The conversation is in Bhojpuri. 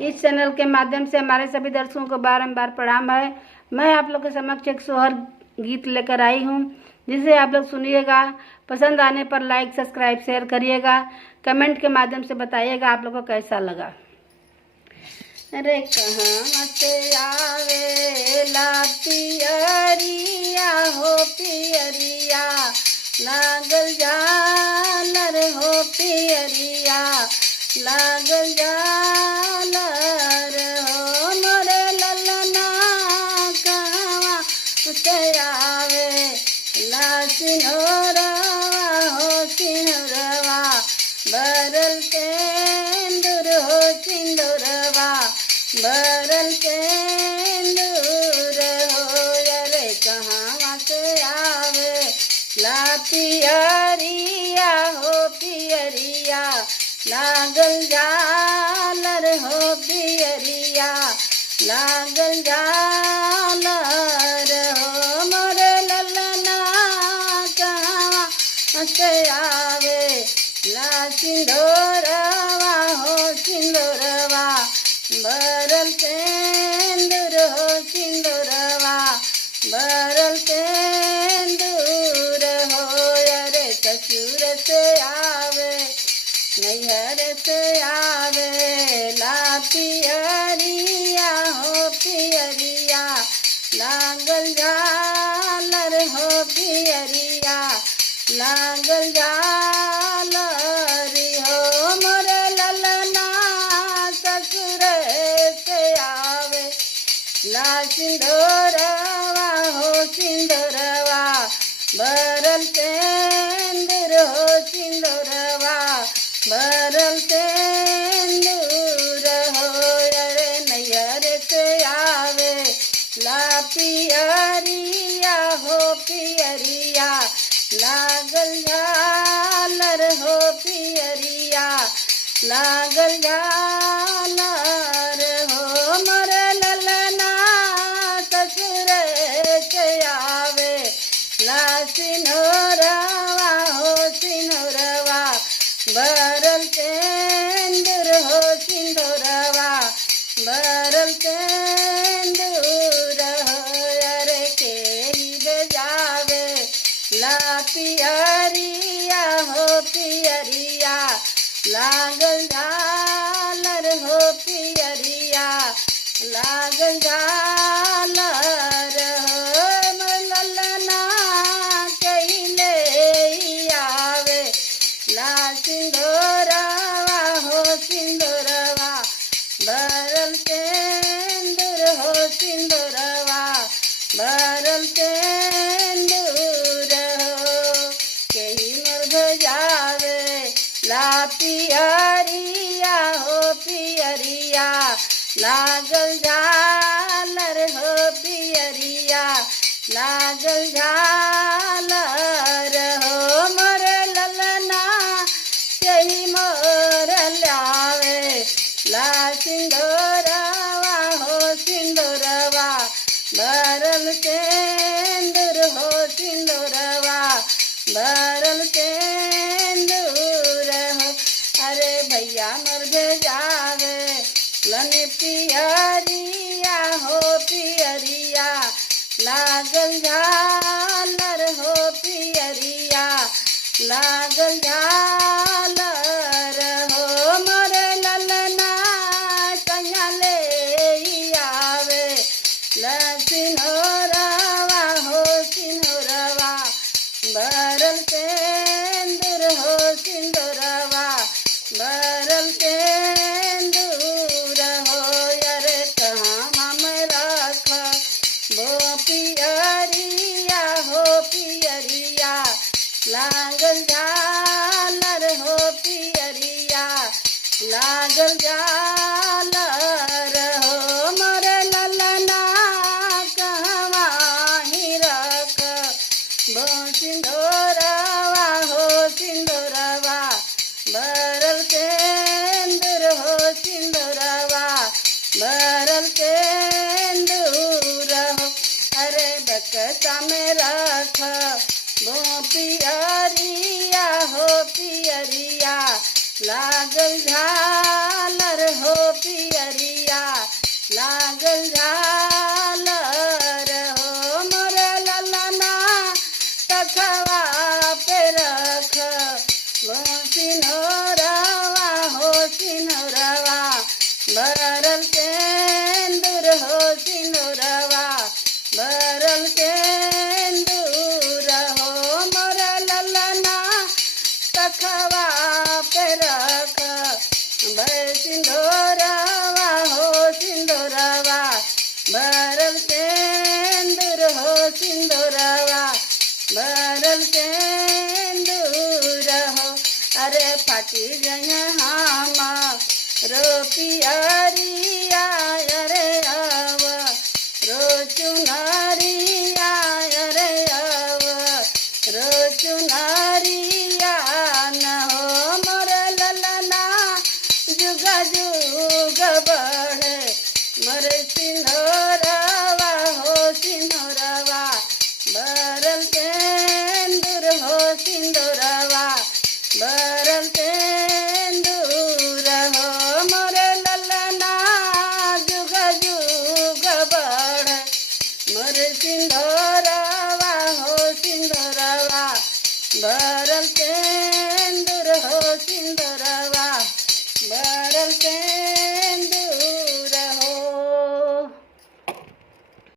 इस चैनल के माध्यम से हमारे सभी दर्शकों को बारंबार प्रणाम है। मैं आप लोग के समक्ष एक सोहर गीत लेकर आई हूँ, जिसे आप लोग सुनिएगा। पसंद आने पर लाइक, सब्सक्राइब, शेयर करिएगा। कमेंट के माध्यम से बताइएगा आप लोग को कैसा लगा। अरे कहाँ से आवेला पियरिया हो पियरिया, लागल झालर हो पियरिया, लागल झालर हो। मोरे ललना कहवा से आवेला सिंहरवा हो सिंहरवा, बरल केंदुर हो सिंदूरवा, बरल केंदुर हो। अरे कहाँ से आवे ला पियरिया हो पियरिया, लागल झालर हो पियरिया, लागल झालर हो। मोरे ललना कहाँ से आवे ला सिंदूरवा हो सिंदूरवा, बरल केंदुर हो सिंदूरवा, बरल केंदुर हो। अरे ससुर से आवे नैहर से आवे ला पियरिया हो पियरिया, लागल झालर हो पियरिया, लागल झालर हो। मोरे ललना ससुर से आवे ला सिंदूरवा हो सिंदूरवा, बरल केंदुर हो सिंदूरवा, बरल केंदुर हो। अरे नैहर से आवे ला पियरिया हो पियरिया, लागल झालर हो पियरिया, लागल झालर हो। मोरे ललना ससुर से आवे ला सिंहरवा हो सिंहरवा, बरल केंदुर हो सिंदूरवा, बरल केंदुर हो। अरे केही बजावे ला पियरिया हो पियरिया, लागल झालर हो पियरिया, लागल झालर हो। ललना कहिले आवे ला सिंदूरवा हो सिंदूरवा, बरल केंदुर हो सिंदूरवा, बरल केंदुर हो। केही मोर भजावे ला पियरिया हो पियरिया, लागल झालर हो पियरिया, लागल झालर हो। मोरे ललना केही मोर लावे ला सिंदूरवा हो सिंदूरवा, बरल केंदुर हो सिंदूरवा, बरल केंदुर हो। अरे भैया मोर भेजावे लन पियरिया हो पियरिया, लागल झालर हो पियरिया, लागल झालर हो। मोरे ललना संगले आवे ला सिंहरवा हो सिंहरवा, बरल केंदुर हो सिंदूरवा, बरल केंदुर हो। अरे कहाँ हम रख वो पियरिया हो पियरिया, लागल झालर लागल झालर हो मोर ललना तखवा पे रख वो सिनोरवा हो सिनोरवा भरल सेंदूर हो सिनोरवा भरल सेंदूर हो मोर ललना तखवा पे रख सिंदूरवा हो सिंदूरवा भरल सेंदूर हो सिंदूरवा भरल सेंदूर हो अरे फाटी जय हम रोपियरिया अरे आव रोचुनरिया अरे आव रोचुनरिया न हो मोर ललना जुग जुग बढ़े मोर सिंदूरवा हो सिंदूरवा भरल सेंदूर हो सिंदूरवा भरल सेंदूर हो मोर ललना जुग जुग बढ़े मोर सिंदूर